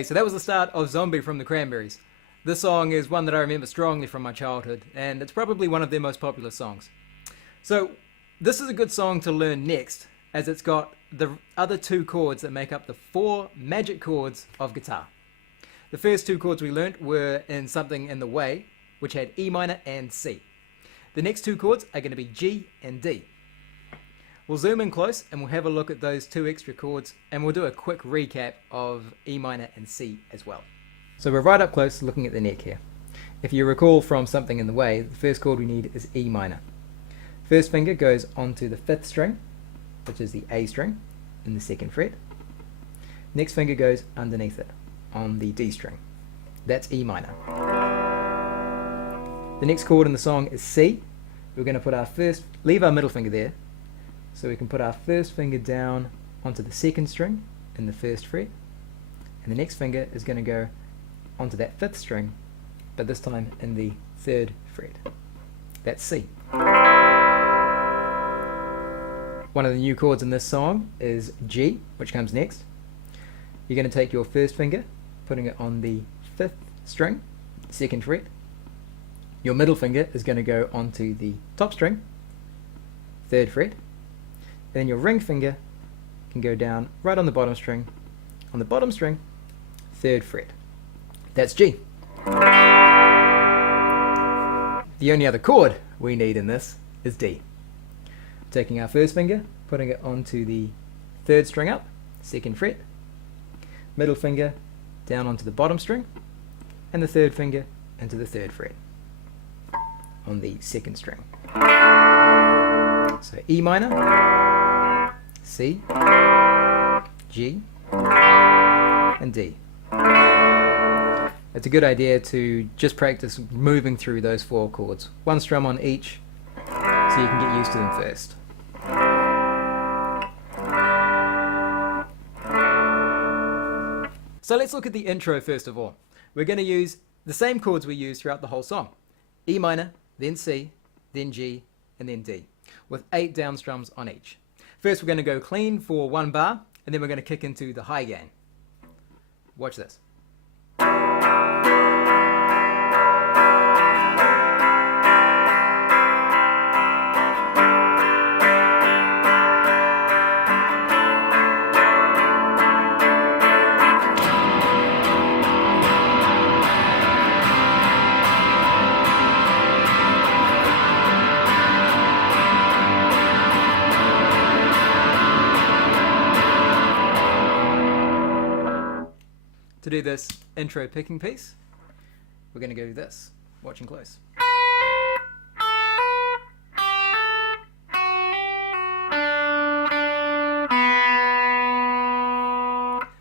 Okay, so that was the start of Zombie from the Cranberries. This song is one that I remember strongly from my childhood, and it's probably one of their most popular songs. So this is a good song to learn next, as it's got the other two chords that make up the four magic chords of guitar. The first two chords we learnt were in Something in the Way, which had E minor and C. The next two chords are going to be G and D. We'll zoom in close and we'll have a look at those two extra chords, and we'll do a quick recap of E minor and C as well. So we're right up close looking at the neck here. If you recall from Something in the Way, the first chord we need is E minor. First finger goes onto the 5th string, which is the A string, in the 2nd fret. Next finger goes underneath it, on the D string. That's E minor. The next chord in the song is C. We're going to leave our middle finger there, so we can put our first finger down onto the 2nd string in the 1st fret, and the next finger is going to go onto that 5th string, but this time in the 3rd fret. That's C. One of the new chords in this song is G, which comes next. You're going to take your first finger, putting it on the 5th string, 2nd fret. Your middle finger is going to go onto the top string, 3rd fret. And then your ring finger can go down right on the bottom string, 3rd fret. That's G. The only other chord we need in this is D. Taking our first finger, putting it onto the 3rd string up, 2nd fret. Middle finger down onto the bottom string, and the 3rd finger into the 3rd fret on the 2nd string. So E minor, C, G, and D. It's a good idea to just practice moving through those four chords. One strum on each, so you can get used to them first. So let's look at the intro first of all. We're going to use the same chords we use throughout the whole song. E minor, then C, then G, and then D, with 8 down strums on each. First we're going to go clean for 1 bar, and then we're going to kick into the high gain. Watch this. To do this intro picking piece, we're going to go this, watching close.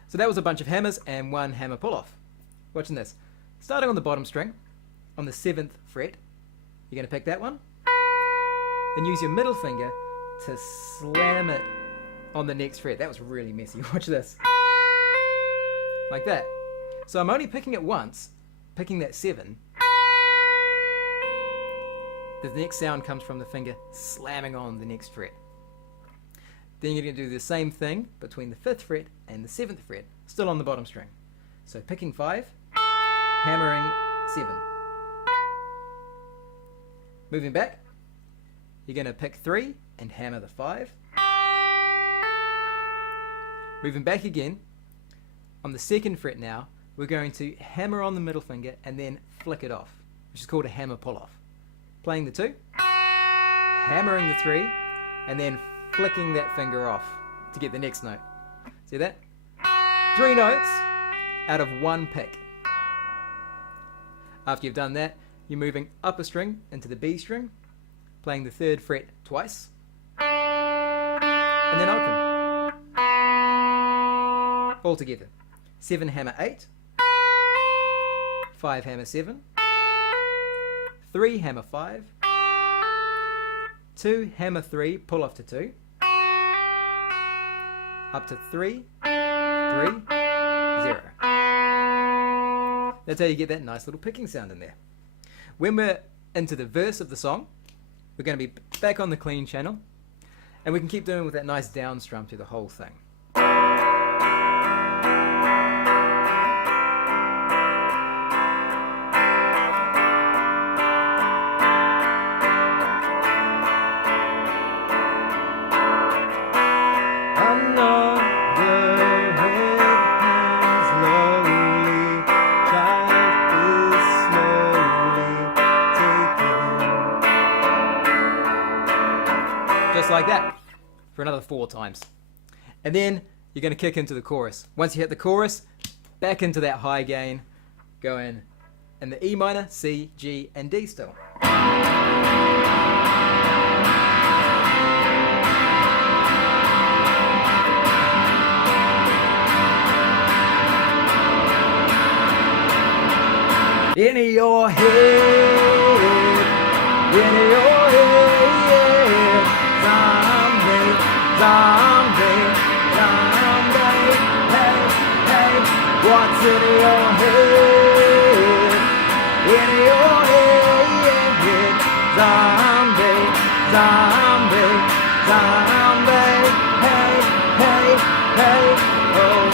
So that was a bunch of hammers and 1 hammer pull-off. Watching this. Starting on the bottom string, on the 7th fret, you're going to pick that one, and use your middle finger to slam it on the next fret. That was really messy. Watch this. Like that. So I'm only picking it once, picking that 7. The next sound comes from the finger slamming on the next fret. Then you're going to do the same thing between the 5th fret and the 7th fret, still on the bottom string. So picking 5, hammering 7. Moving back, you're going to pick 3 and hammer the 5. Moving back again, on the 2nd fret now, we're going to hammer on the middle finger and then flick it off, which is called a hammer pull-off. Playing the 2, hammering the 3, and then flicking that finger off to get the next note. See that? 3 notes out of 1 pick. After you've done that, you're moving up a string into the B string, playing the 3rd fret twice, and then open. All together. 7 hammer 8, 5 hammer 7, 3 hammer 5, 2 hammer 3, pull off to 2, up to 3, 3, 0. That's how you get that nice little picking sound in there. When we're into the verse of the song, we're going to be back on the clean channel, and we can keep doing with that nice down strum through the whole thing. just like that, for another 4 times. And then you're going to kick into the chorus. Once you hit the chorus, back into that high gain, going in the E minor, C, G, and D still. In your head, in your head, someday, someday, someday, hey, hey, what's in your head, in your head, someday, someday, someday, hey, hey, hey, oh.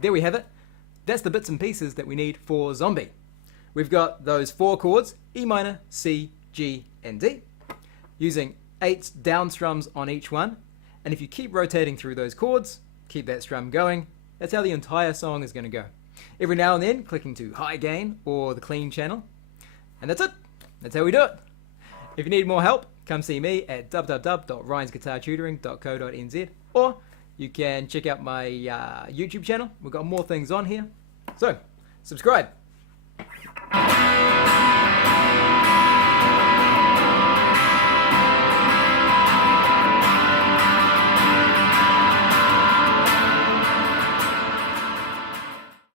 There we have it. That's the bits and pieces that we need for Zombie. We've got those 4 chords, E minor, C, G, and D, using 8 down strums on each one. And if you keep rotating through those chords, keep that strum going, that's how the entire song is going to go. Every now and then, clicking to high gain or the clean channel. And that's it. That's how we do it. If you need more help, come see me at www.ryansguitartutoring.co.nz, or you can check out my YouTube channel. We've got more things on here. So, subscribe.